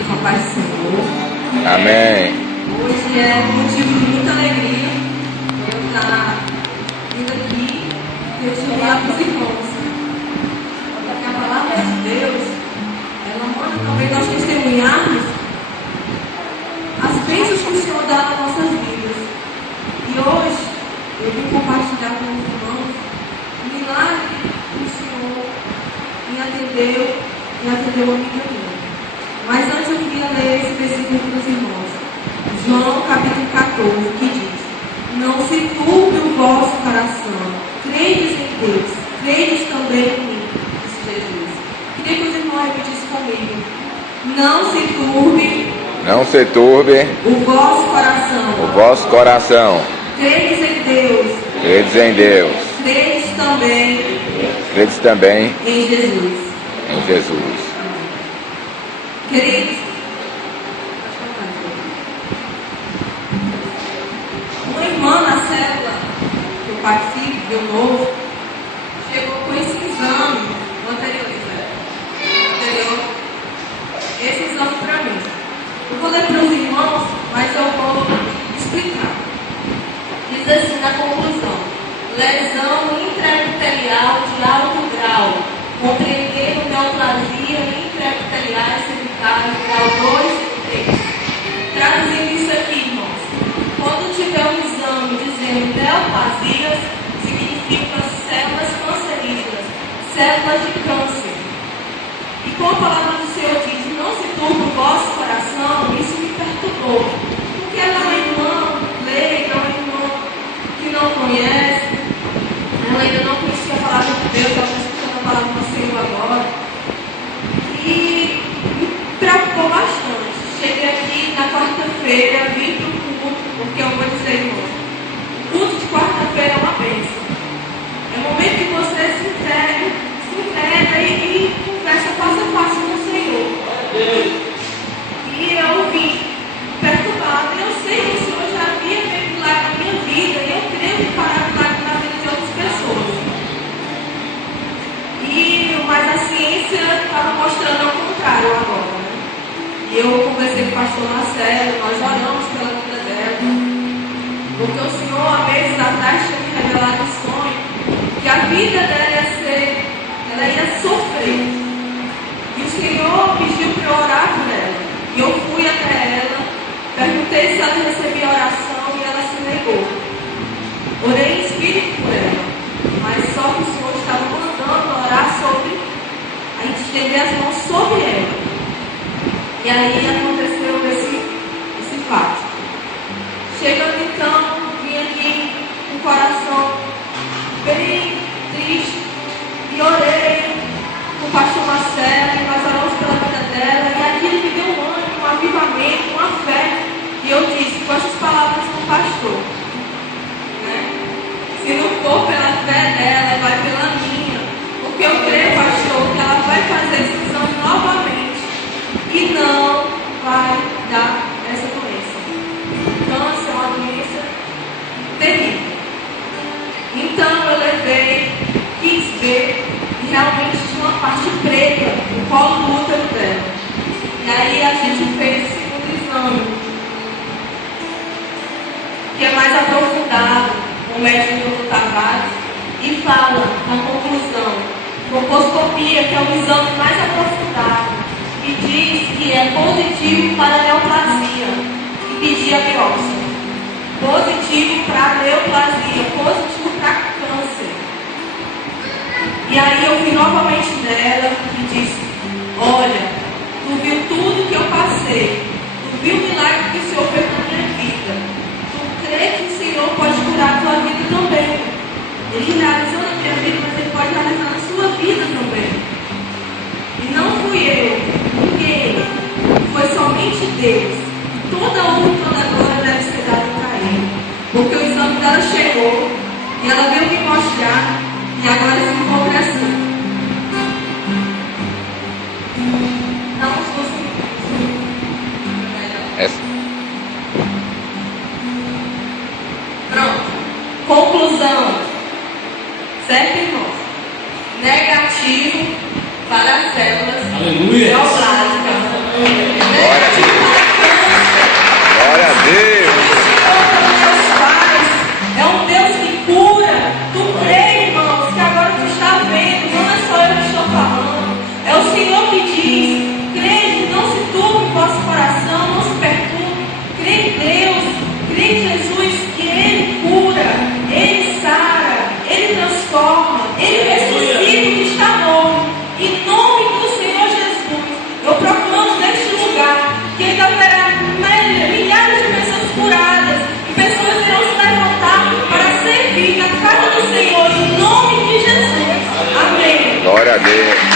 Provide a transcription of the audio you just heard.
Queridos, a paz do Senhor. Amém. Hoje é motivo de muita alegria eu estar vindo aqui testemunhar para os irmãos. Porque a palavra de Deus, ela manda também nós testemunharmos as bênçãos que o Senhor dá nas nossas vidas. E hoje eu vim compartilhar com os irmãos o milagre que o Senhor me atendeu a mim também. Mas antes eu queria ler esse versículo para os irmãos. João capítulo 14, que diz: não se turbe o vosso coração, credes em Deus, credes também em mim, disse Jesus. Queria que os irmãos repetissem comigo: não se turbe o vosso coração, credes em Deus, credes também em Jesus. Queridos, uma irmã na célula que eu participo, Deu Novo, chegou com esse exame anterior. Esse exame para mim. Eu vou ler para os irmãos, mas eu vou explicar. Diz assim na conclusão: lesão intraepitelial de alto grau, compreendendo neoplasia intraepiteliais cervicais grau 2 e 3. Traduzindo isso aqui, irmãos, quando tiver um exame dizendo neoplasias, significa células cancerígenas, células de câncer. E como a palavra do Senhor diz, não se turbe o vosso coração, isso me perturbou. Porque ela é uma irmã leiga, uma irmã que não conhece, ela ainda não conhecia a palavra de Deus, ela está escutando a palavra do Senhor agora. E me preocupou bastante. Cheguei aqui na quarta-feira, vim para o culto, porque eu vou dizer, irmão, o culto de quarta-feira é uma bênção. É o momento que você se entrega e conversa face a face com o Senhor. E eu vim perturbada. Eu sei que o Senhor já havia feito milagre na minha vida e eu creio que fará milagre na vida de outras pessoas. Mas a ciência estava mostrando ao contrário agora. Né? E eu conversei com o pastor Marcelo, nós oramos pela vida dela. Porque o Senhor, há meses atrás, tinha me revelado um sonho que a vida dela ela ia sofrer. E o Senhor pediu para eu orar por ela. E eu fui até ela, perguntei se ela recebia oração e ela se negou. Orei em espírito por ela, mas só que o Senhor estava mandando orar sobre, a gente estender as mãos sobre ela. E aí aconteceu esse fato. Chegando então, vim aqui com o coração bem triste e orei com o pastor Marcelo e nós oramos pela vida dela. E aquilo me deu um ânimo, um avivamento, uma fé. E eu disse com essas palavras do pastor, né? Se não for pela fé dela, vai pela minha. Porque eu creio, pastor, que ela vai fazer esse exame novamente e não vai dar essa doença. Câncer é uma doença terrível. Então eu levei, quis ver, e realmente tinha uma parte preta no colo do útero dela. E aí a gente fez o segundo exame, que é mais aprofundado, com o médico Dr. Tavares, e fala na conclusão, colposcopia, que é um exame mais aprofundado, e diz que é positivo para neoplasia, e pedir a biópsia. Positivo para neoplasia, positivo para câncer. E aí eu fui novamente nela e disse: olha, tu viu tudo que eu passei, tu viu o milagre que o Senhor fez na minha vida, tu crê que o Senhor pode curar a tua vida também. Ele realizou na minha vida, mas Ele pode realizar na sua vida também. E não fui eu, ninguém, foi somente Deus. E toda honra e toda glória deve ser dada para Ele. Porque o exame dela chegou e ela veio me mostrar e agora se encontra assim. Não, pronto. Conclusão. Certo, irmãos? Negativo para as células neoplásicas. Glória a Deus. Glória a Deus. É um Deus que cura. Tu crê, irmãos, que agora tu está vendo. Não é só eu que estou falando. É o Senhor que diz: crê, não se turbe o vosso coração, não se perturbe. Crê em Deus, crê em Jesus, que Ele cura, Ele sara, Ele transforma, Ele ressuscita o que está morto. Em nome do Senhor Jesus, eu proclamo neste lugar que ainda haverá milhares de pessoas curadas e pessoas irão se levantar para servir na casa do Senhor, em nome de Jesus. Amém. Glória a Deus.